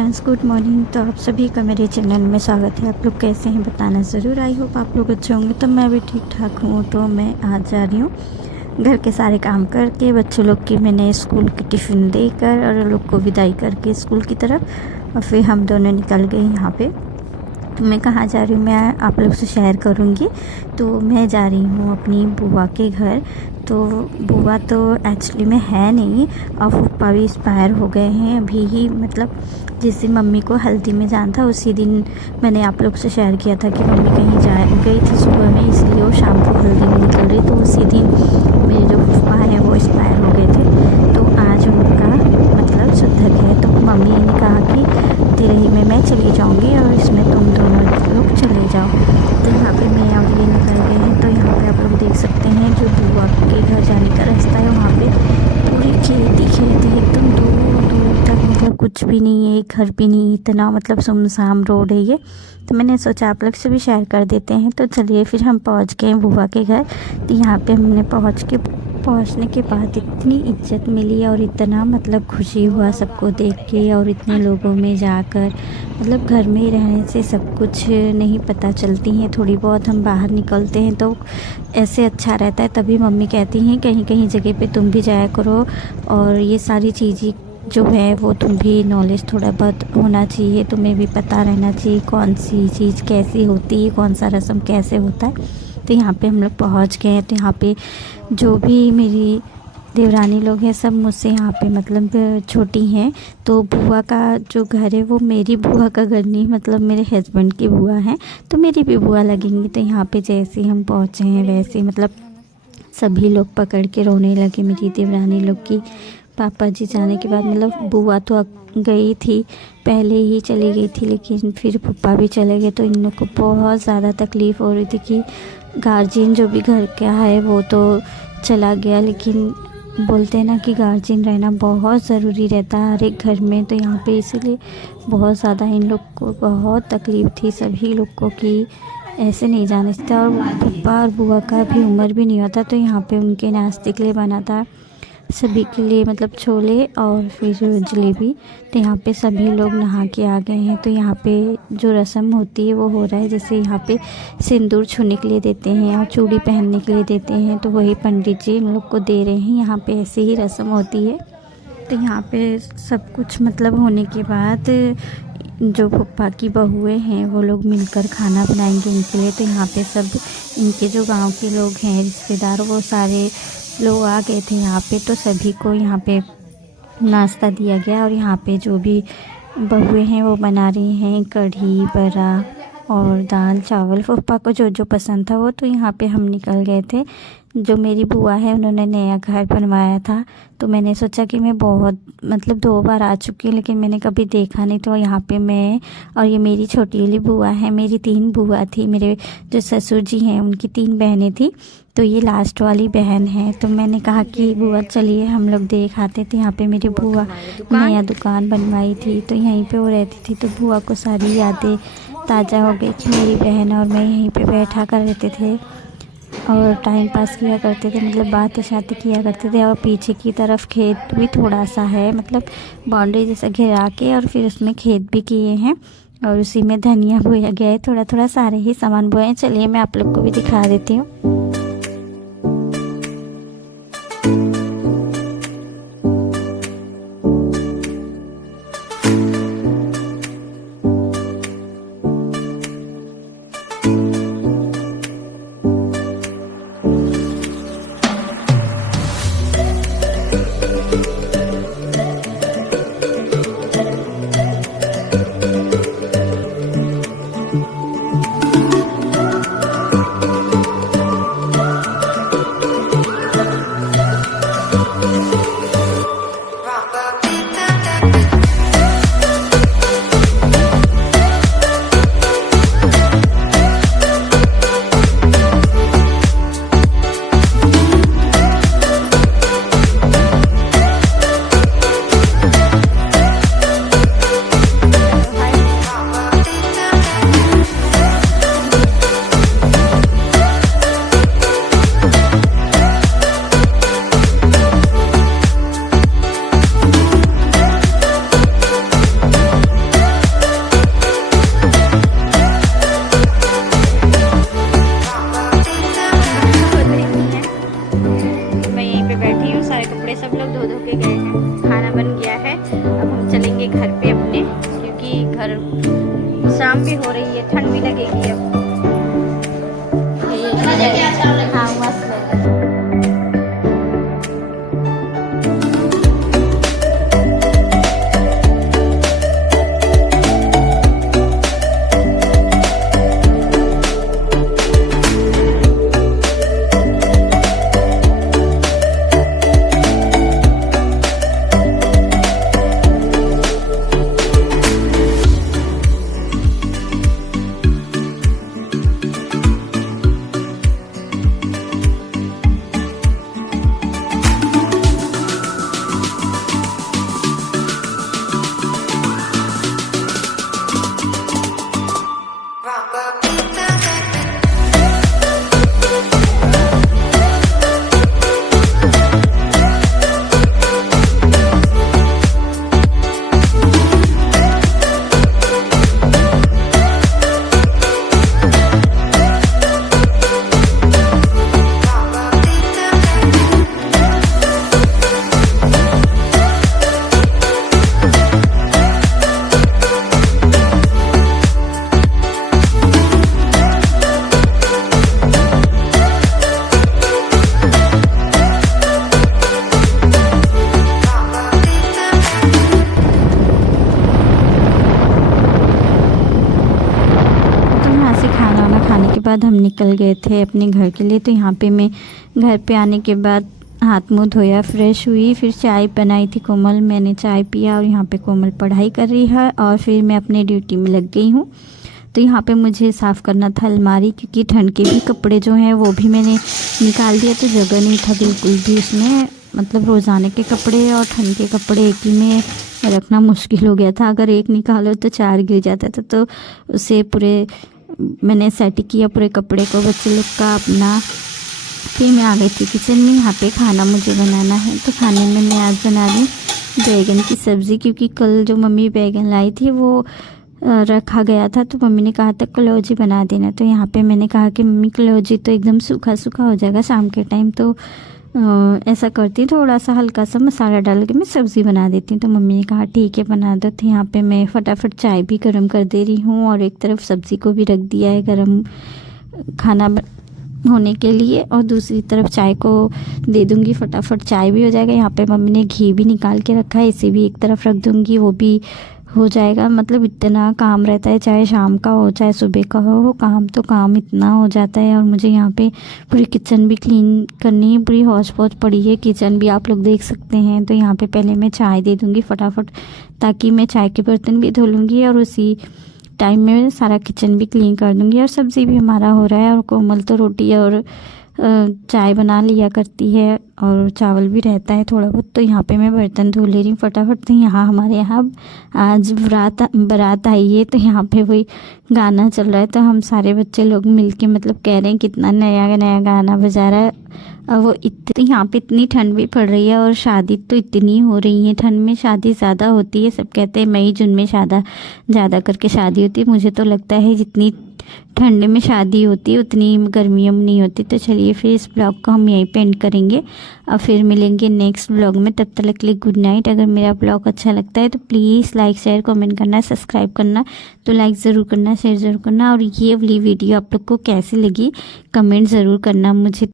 Friends, good morning. तो आप सभी का मेरे चैनल में स्वागत है। आप लोग कैसे हैं बताना ज़रूर। आई होप आप लोग अच्छे होंगे। तो मैं भी ठीक ठाक हूँ। तो मैं आज जा रही हूँ घर के सारे काम करके, बच्चों लोग की मैंने स्कूल की टिफ़िन देकर और लोग को विदाई करके स्कूल की तरफ, और फिर हम दोनों निकल गए यहाँ पे। तो मैं कहाँ जा रही हूँ मैं आप लोग से शेयर करूँगी। तो मैं जा रही हूँ अपनी बुआ के घर। तो बुआ तो एक्चुअली में है नहीं, और फूफा भी एक्सपायर हो गए हैं अभी ही। मतलब जिस दिन मम्मी को हल्दी में जाना था उसी दिन मैंने आप लोग से शेयर किया था कि मम्मी कहीं गई थी सुबह में, इसलिए वो शाम को हल्दी में निकल रही। तो उसी दिन मेरे जो फूफा हैं वो एक्सपायर हो गए थे। तो आज उनका मतलब शुद्धक है। तो मम्मी ने कहा कि तेरे ही में मैं चली जाऊँगी और इसमें तुम दोनों लोग चले जाओ। तो यहाँ पे मैं और ये निकल गए हैं। तो यहाँ पे आप लोग देख सकते हैं जो बुआ के घर जाने का रास्ता है, वहाँ पे पूरी खेती खेत है एकदम दूर दूर तक। मतलब कुछ भी नहीं है, एक घर भी नहीं, इतना मतलब सुनसान रोड है ये। तो मैंने सोचा आप लोग से भी शेयर कर देते हैं। तो चलिए फिर हम पहुँच गए बुआ के घर। तो यहाँ पे हमने पहुँचने के बाद इतनी इज्जत मिली और इतना मतलब खुशी हुआ सबको देख के, और इतने लोगों में जाकर। मतलब घर में ही रहने से सब कुछ नहीं पता चलती हैं, थोड़ी बहुत हम बाहर निकलते हैं तो ऐसे अच्छा रहता है। तभी मम्मी कहती हैं कहीं कहीं जगह पे तुम भी जाया करो, और ये सारी चीज़ें जो है वो तुम भी नॉलेज थोड़ा बहुत होना चाहिए, तुम्हें भी पता रहना चाहिए कौन सी चीज़ कैसी होती है, कौन सा रस्म कैसे होता है। तो यहाँ पे हम लोग पहुँच गए हैं। तो यहाँ पे जो भी मेरी देवरानी लोग हैं सब मुझसे यहाँ पे मतलब छोटी हैं। तो बुआ का जो घर है वो मेरी बुआ का घर नहीं, मतलब मेरे हस्बैंड की बुआ है, तो मेरी भी बुआ लगेंगी। तो यहाँ पे जैसे हम पहुँचे हैं वैसे मतलब सभी लोग पकड़ के रोने लगे मेरी देवरानी लोग की। पापा जी जाने के बाद मतलब बुआ तो गई थी, पहले ही चली गई थी, लेकिन फिर पप्पा भी चले गए। तो इन लोग को बहुत ज़्यादा तकलीफ़ हो रही थी कि गार्जियन जो भी घर का है वो तो चला गया, लेकिन बोलते हैं ना कि गार्जियन रहना बहुत ज़रूरी रहता है हर एक घर में। तो यहाँ पे इसीलिए बहुत ज़्यादा इन लोग को बहुत तकलीफ़ थी सभी लोग को कि ऐसे नहीं जाने सकते। और पप्पा और बुआ का भी उम्र भी नहीं होता। तो यहाँ पे उनके नाश्ते के लिए बना था सभी के लिए, मतलब छोले और फिर जलेबी। तो यहाँ पे सभी लोग नहा के आ गए हैं। तो यहाँ पे जो रस्म होती है वो हो रहा है, जैसे यहाँ पे सिंदूर छूने के लिए देते हैं और चूड़ी पहनने के लिए देते हैं, तो वही पंडित जी हम लोग को दे रहे हैं। यहाँ पे ऐसे ही रस्म होती है। तो यहाँ पे सब कुछ मतलब होने के बाद जो पप्पा की बहुएं हैं वो लोग मिलकर खाना बनाएंगे इनके लिए। तो यहाँ पे सब इनके जो गांव के लोग हैं रिश्तेदार, वो सारे लोग आ गए थे यहाँ पे। तो सभी को यहाँ पे नाश्ता दिया गया, और यहाँ पे जो भी बहुएं हैं वो बना रही हैं कढ़ी बड़ा और दाल चावल। पप्पा को जो जो पसंद था वो। तो यहाँ पे हम निकल गए थे। जो मेरी बुआ है उन्होंने नया घर बनवाया था, तो मैंने सोचा कि मैं बहुत मतलब 2 बार आ चुकी हूँ लेकिन मैंने कभी देखा नहीं। तो यहाँ पे मैं और ये मेरी छोटी वाली बुआ है, मेरी 3 बुआ थी, मेरे जो ससुर जी हैं उनकी 3 बहनें थी, तो ये लास्ट वाली बहन है। तो मैंने कहा कि बुआ चलिए हम लोग देख आते थे। यहाँ पे मेरी बुआ नया दुकान बनवाई थी, तो यहीं पे वो रहती थी। तो बुआ को सारी यादें ताज़ा हो गई कि मेरी बहन और मैं यहीं पे बैठा कर रहते थे और टाइम पास किया करते थे, मतलब बातें शातें किया करते थे। और पीछे की तरफ खेत भी थोड़ा सा है, मतलब बाउंड्री जैसा घेरा के, और फिर उसमें खेत भी किए हैं, और उसी में धनिया बोया गया है। थोड़ा थोड़ा सारे ही सामान बोए हैं। चलिए मैं आप लोग को भी दिखा देती हूँ। घर पे अपने, क्योंकि घर शाम भी हो रही है, ठंड भी लगेगी अब। हाँ मस्त लग रहा है। खाने के बाद हम निकल गए थे अपने घर के लिए। तो यहाँ पे मैं घर पे आने के बाद हाथ मुँह धोया, फ्रेश हुई, फिर चाय बनाई थी कोमल, मैंने चाय पिया और यहाँ पे कोमल पढ़ाई कर रही है और फिर मैं अपने ड्यूटी में लग गई हूँ। तो यहाँ पे मुझे साफ़ करना था अलमारी, क्योंकि ठंड के भी कपड़े जो हैं वो भी मैंने निकाल दिया, तो जगह नहीं था बिल्कुल भी उसमें। मतलब रोज़ाने के कपड़े और ठंड के कपड़े एक ही में रखना मुश्किल हो गया था। अगर एक निकालो तो चार गिर जाता था, तो उसे पूरे मैंने सेट किया पूरे कपड़े को, बच्चे लोग का अपना। फिर मैं आ गई थी किचन में। यहाँ पे खाना मुझे बनाना है, तो खाने में मैं आज बना रही बैगन की सब्ज़ी, क्योंकि कल जो मम्मी बैगन लाई थी वो रखा गया था, तो मम्मी ने कहा था कलौजी बना देना। तो यहाँ पे मैंने कहा कि मम्मी कलौजी तो एकदम सूखा सूखा हो जाएगा शाम के टाइम, तो ऐसा करती थोड़ा सा हल्का सा मसाला डाल के मैं सब्ज़ी बना देती हूँ। तो मम्मी ने कहा ठीक है बना दो। तो यहाँ पे मैं फटाफट चाय भी गर्म कर दे रही हूँ और एक तरफ सब्ज़ी को भी रख दिया है गर्म खाना होने के लिए, और दूसरी तरफ चाय को दे दूँगी, फटाफट चाय भी हो जाएगा। यहाँ पे मम्मी ने घी भी निकाल के रखा है, इसे भी एक तरफ रख दूँगी, वो भी हो जाएगा। मतलब इतना काम रहता है, चाहे शाम का हो चाहे सुबह का हो, काम तो काम इतना हो जाता है। और मुझे यहाँ पे पूरी किचन भी क्लीन करनी है, पूरी हौच पौच पड़ी है किचन भी, आप लोग देख सकते हैं। तो यहाँ पे पहले मैं चाय दे दूँगी फटाफट, ताकि मैं चाय के बर्तन भी धो लूँगी और उसी टाइम में सारा किचन भी क्लीन कर दूँगी। और सब्ज़ी भी हमारा हो रहा है, और कोमल तो रोटी और चाय बना लिया करती है और चावल भी रहता है थोड़ा बहुत। तो यहाँ पे मैं बर्तन धो ले रही हूँ फटाफट। तो यहाँ हमारे यहाँ आज बारात आई है, तो यहाँ पे वही गाना चल रहा है, तो हम सारे बच्चे लोग मिलके मतलब कह रहे हैं कितना नया नया गाना बजा रहा है। और वो यहाँ पे इतनी ठंड भी पड़ रही है, और शादी तो इतनी हो रही है, ठंड में शादी ज़्यादा होती है। सब कहते हैं मई जून में ज़्यादा करके शादी होती है। मुझे तो लगता है जितनी ठंड में शादी होती है उतनी गर्मियों में नहीं होती। तो चलिए फिर इस ब्लॉग को हम यहीं पे एंड करेंगे और फिर मिलेंगे नेक्स्ट ब्लॉग में। तब तक के लिए गुड नाइट। अगर मेरा ब्लॉग अच्छा लगता है तो प्लीज़ लाइक शेयर कमेंट करना, सब्सक्राइब करना। तो लाइक ज़रूर करना, शेयर ज़रूर करना, और ये वाली वीडियो आप लोग को कैसी लगी कमेंट ज़रूर करना मुझे।